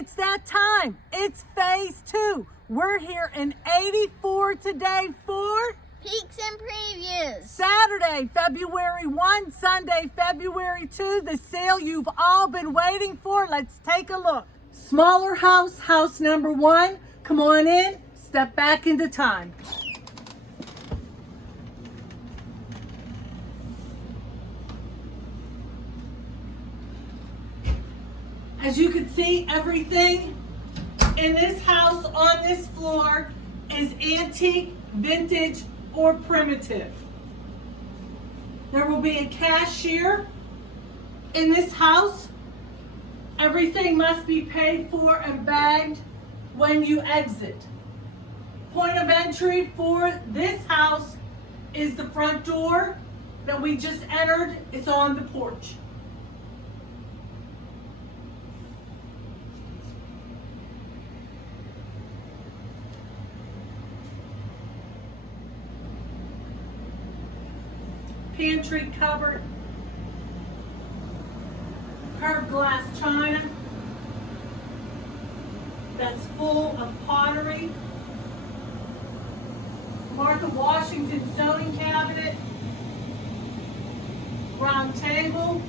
It's that time. It's phase 2. We're here in 84 today for Peeks and Previews. Saturday, February 1, Sunday, February 2, the sale you've all been waiting for. Let's take a look. Smaller house, house number 1. Come on in, step back into time. As you can see, everything in this house on this floor is antique, vintage, or primitive. There will be a cashier in this house. Everything must be paid for and bagged when you exit. Point of entry for this house is the front door that we just entered. It's on the porch. Pantry cupboard, curved glass china that's full of pottery, Martha Washington sewing cabinet, round table,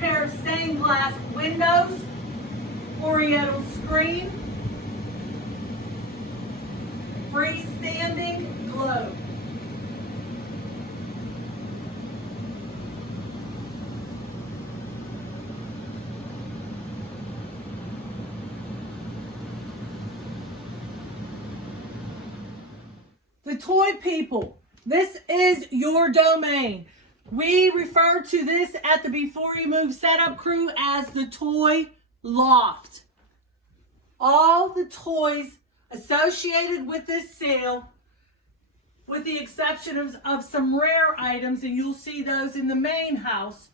pair of stained glass windows, oriental screen, freestanding globe. The toy people, this is your domain. We refer to this at the Before You Move setup crew as the toy loft. All the toys associated with this sale, with the exception of some rare items, and you'll see those in the main house,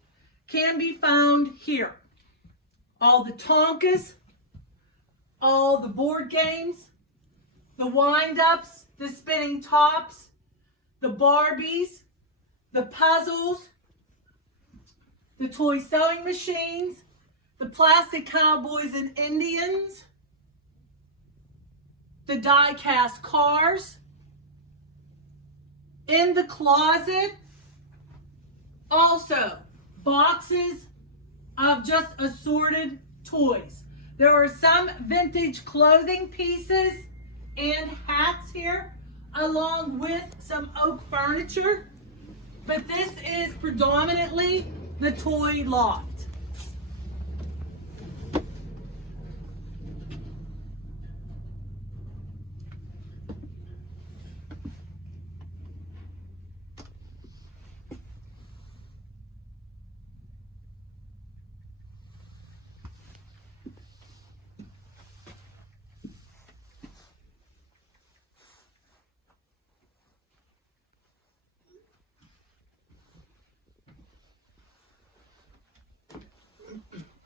can be found here. All the Tonkas, all the board games, the wind-ups, the spinning tops, the Barbies, the puzzles, the toy sewing machines, the plastic cowboys and Indians, the die-cast cars, in the closet, also boxes of just assorted toys. There are some vintage clothing pieces and hats here, along with some oak furniture, but this is predominantly the toy loft.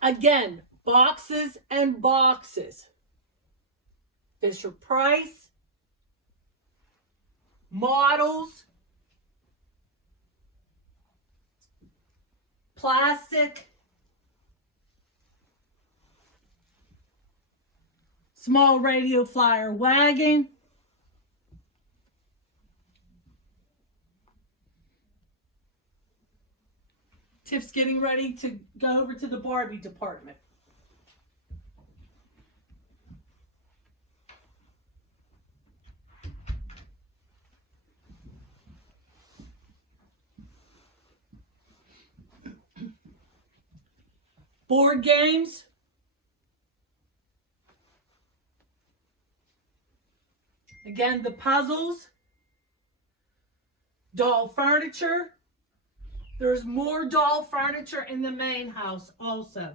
Again, boxes and boxes. Fisher Price, models, plastic, small radio flyer wagon, Tiff's getting ready to go over to the Barbie department. Board games. Again, the puzzles. Doll furniture. There's more doll furniture in the main house also.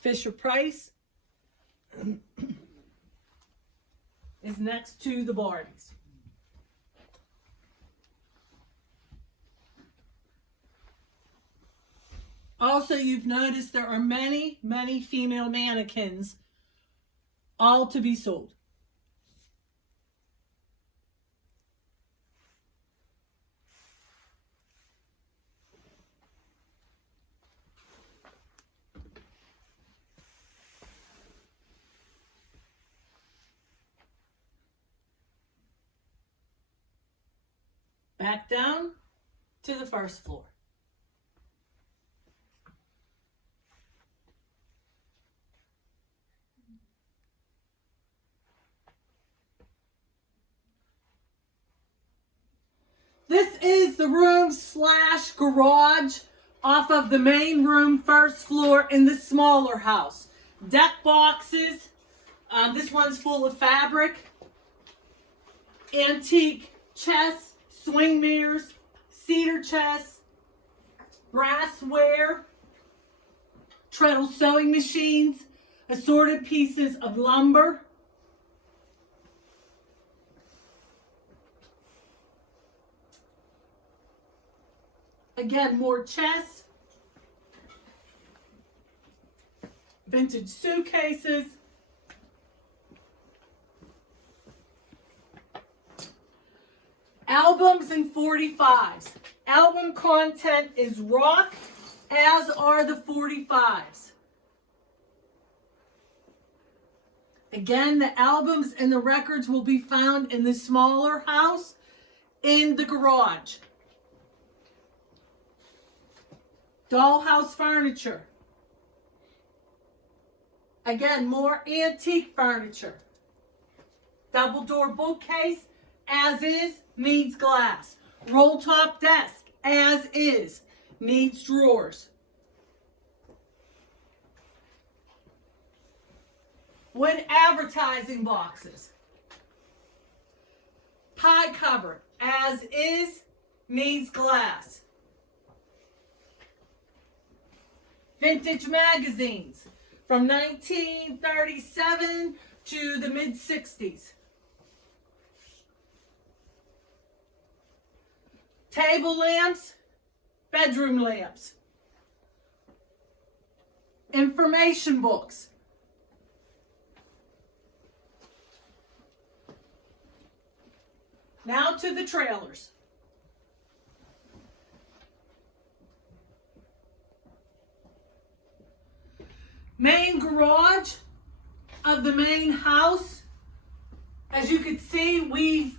Fisher Price is next to the Barbies. Also, you've noticed there are many, many female mannequins, all to be sold. Back down to the first floor. This is the room / garage off of the main room, first floor in the smaller house. Deck boxes. This one's full of fabric. Antique chests, swing mirrors, cedar chests, brassware, treadle sewing machines, assorted pieces of lumber. Again, more chests, vintage suitcases, albums and 45s. Album content is rock, as are the 45s. Again, the albums and the records will be found in the smaller house in the garage. Dollhouse furniture. Again, more antique furniture. Double door bookcase, as is, needs glass. Roll top desk, as is, needs drawers. Wood advertising boxes. Pie cupboard, as is, needs glass. Vintage magazines from 1937 to the mid-60s. Table lamps, bedroom lamps. Information books. Now to the trailers. Main garage of the main house. As you can see, we've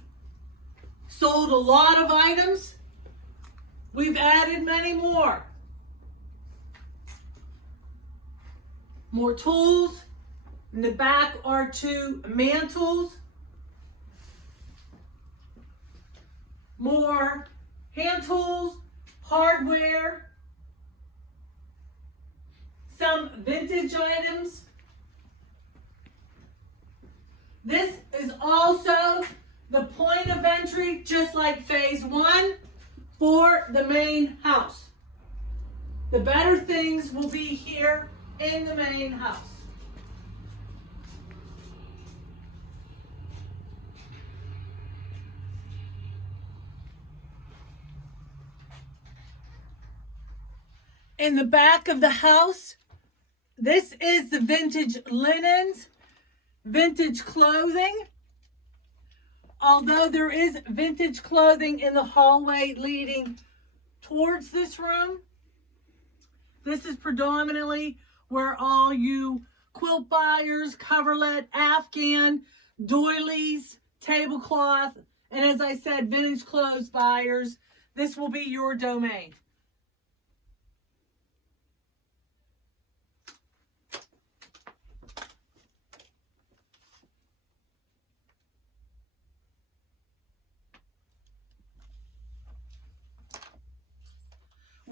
sold a lot of items. We've added many more. More tools. In the back are 2 mantles. More hand tools, hardware, some vintage items. This is also the point of entry, just like phase 1, for the main house. The better things will be here in the main house. In the back of the house, this is the vintage linens, vintage clothing. Although there is vintage clothing in the hallway leading towards this room, this is predominantly where all you quilt buyers, coverlet, Afghan, doilies, tablecloth, and as I said, vintage clothes buyers, this will be your domain.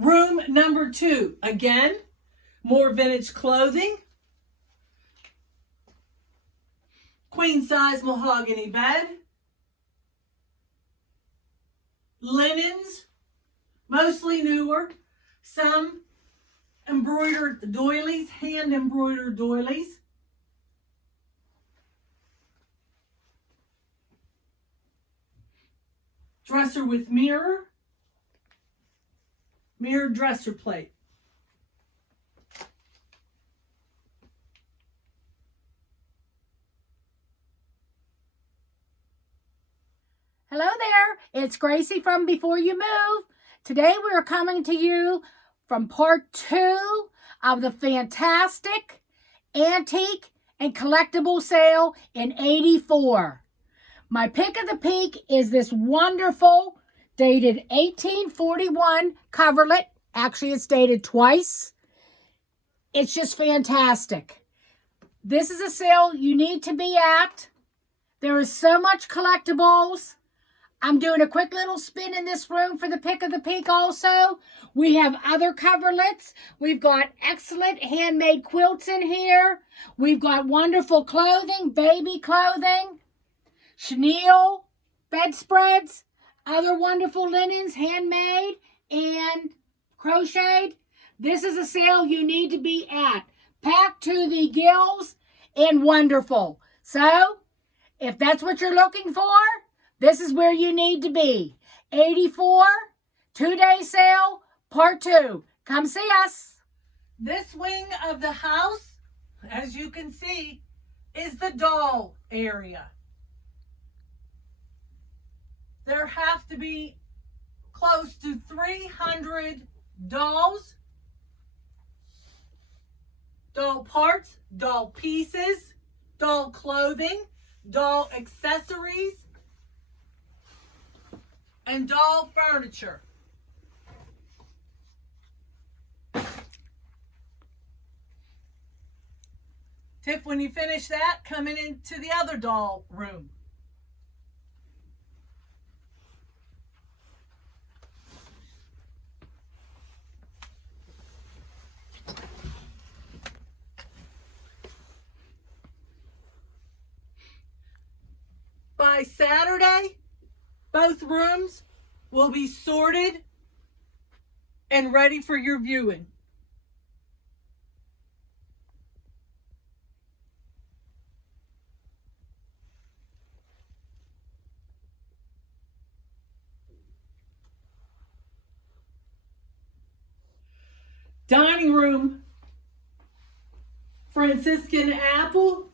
Room number 2, again, more vintage clothing, queen size mahogany bed, linens, mostly newer, some embroidered doilies, hand embroidered doilies, dresser with mirror, mirror dresser plate. It's Gracie from Before You Move. Today we are coming to you from part 2 of the fantastic antique and collectible sale in '84. My pick of the peak is this wonderful dated 1841 coverlet. Actually, it's dated twice. It's just fantastic. This is a sale you need to be at. There is so much collectibles. I'm doing a quick little spin in this room for the pick of the peak also. We have other coverlets. We've got excellent handmade quilts in here. We've got wonderful clothing, baby clothing, chenille, bedspreads, other wonderful linens, handmade and crocheted. This is a sale you need to be at. Packed to the gills and wonderful. So, if that's what you're looking for, this is where you need to be. 84, 2-day sale, part 2. Come see us. This wing of the house, as you can see, is the doll area. There have to be close to 300 dolls, doll parts, doll pieces, doll clothing, doll accessories, and doll furniture. Tiff, when you finish that, coming into the other doll room. By Saturday, both rooms will be sorted and ready for your viewing. Dining room, Franciscan apple.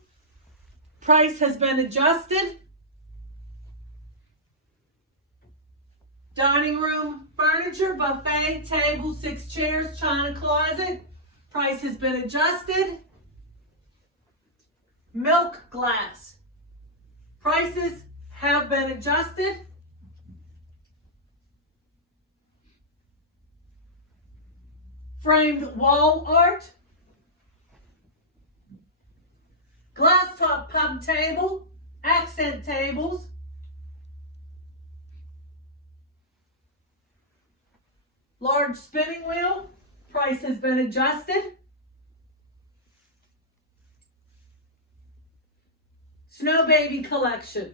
Price has been adjusted. Dining room furniture, buffet, table, 6 chairs, china closet. Price has been adjusted. Milk glass. Prices have been adjusted. Framed wall art. Glass top pub table, accent tables. Large spinning wheel, price has been adjusted. Snow Baby collection.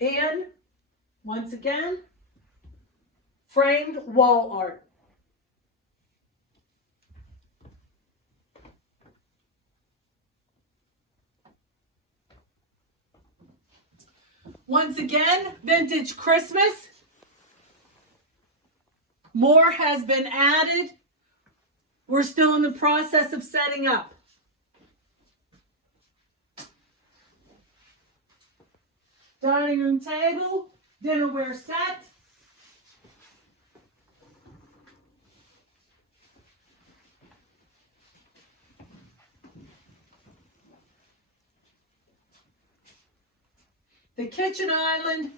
And, once again, framed wall art. Once again, vintage Christmas. More has been added. We're still in the process of setting up. Dining room table, dinnerware set. The kitchen island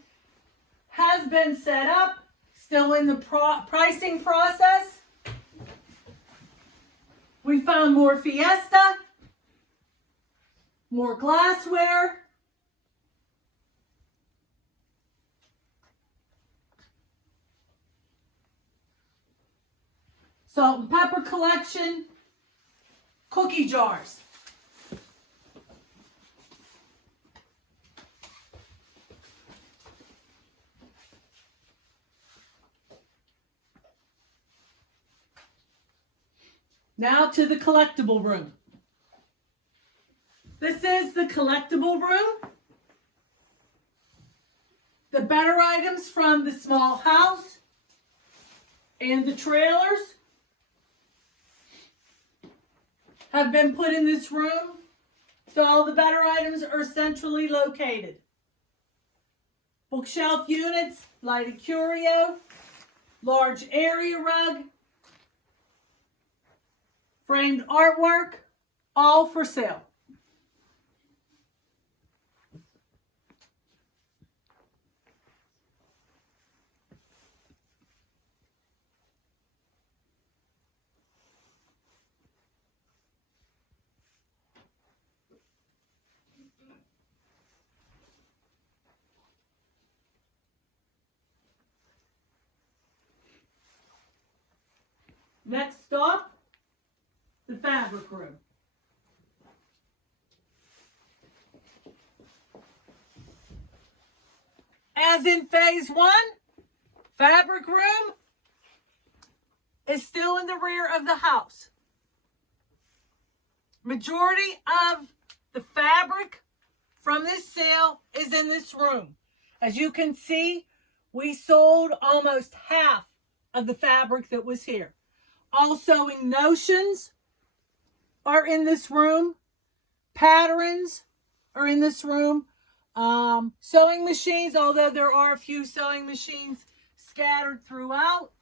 has been set up, still in the pricing process. We found more Fiesta, more glassware, salt and pepper collection, cookie jars. Now to the collectible room. This is the collectible room. The better items from the small house and the trailers have been put in this room. So all the better items are centrally located. Bookshelf units, lighted curio, large area rug, framed artwork, all for sale. Next stop, the fabric room. As in phase one, fabric room is still in the rear of the house. Majority of the fabric from this sale is in this room. As you can see, we sold almost half of the fabric that was here. All sewing notions are in this room. Patterns are in this room. Sewing machines, although there are a few sewing machines scattered throughout.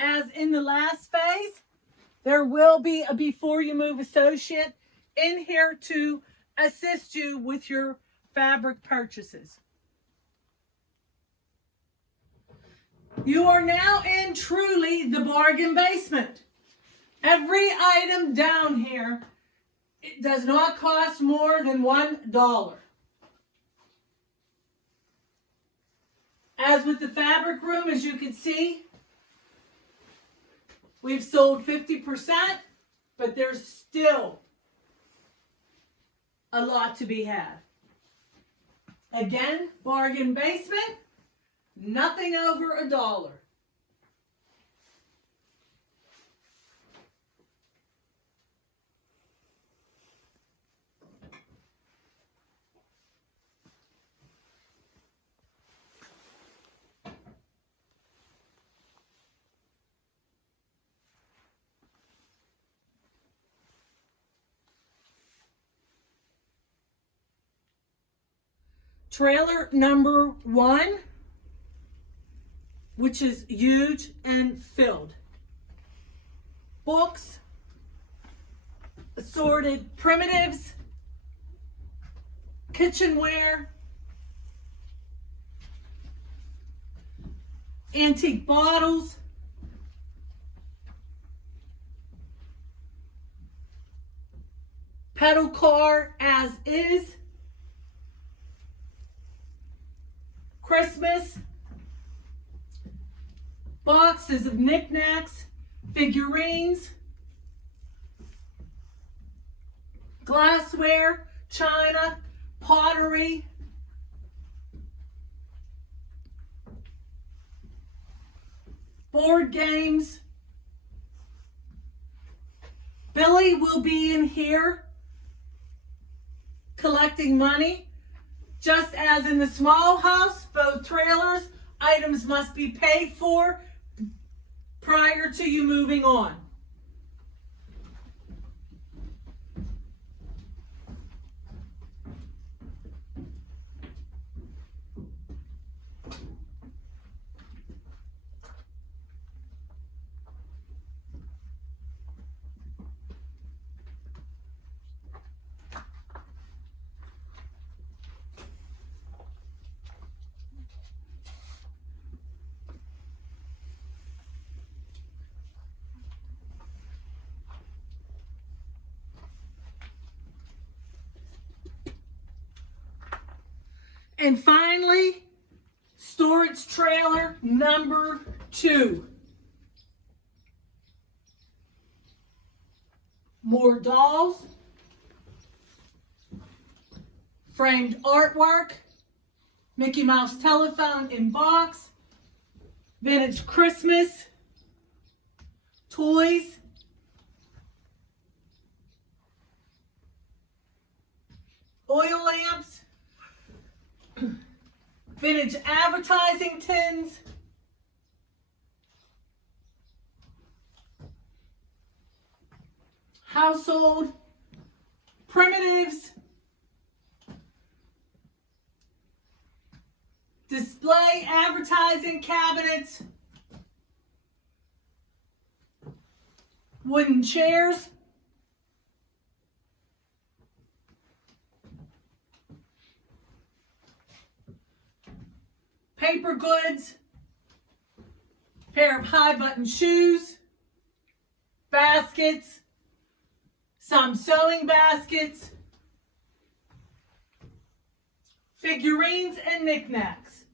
As in the last phase, there will be a Before You Move associate in here to assist you with your fabric purchases. You are now in truly the bargain basement. Every item down here, it does not cost more than $1. As with the fabric room, as you can see, we've sold 50%, but there's still a lot to be had. Again, bargain basement, nothing over $1. Trailer number 1, which is huge and filled. Books, assorted primitives, kitchenware, antique bottles, pedal car as is, Christmas, boxes of knickknacks, figurines, glassware, china, pottery, board games. Billy will be in here collecting money. Just as in the small house, both trailers, items must be paid for prior to you moving on. And finally, storage trailer number 2. More dolls, framed artwork, Mickey Mouse telephone in box, vintage Christmas toys, oil lamps, vintage advertising tins, household primitives, display advertising cabinets, wooden chairs, paper goods, pair of high button shoes, baskets, some sewing baskets, figurines and knickknacks.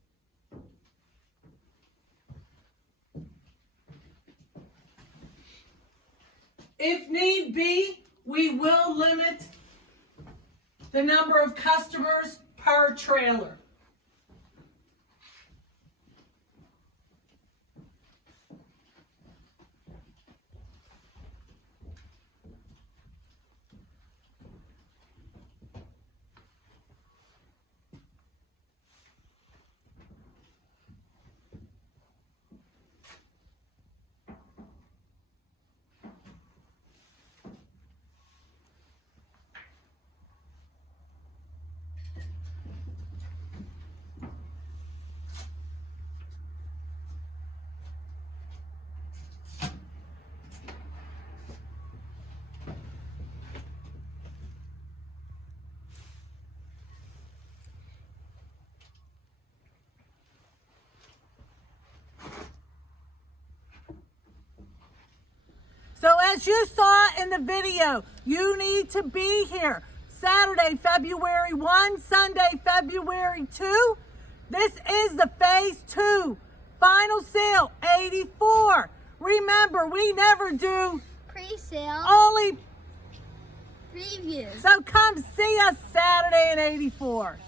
If need be, we will limit the number of customers per trailer. So as you saw in the video, you need to be here Saturday, February 1, Sunday, February 2. This is the phase 2. Final sale, 84. Remember, we never do Pre-sale. only, Previews. so come see us Saturday at 84.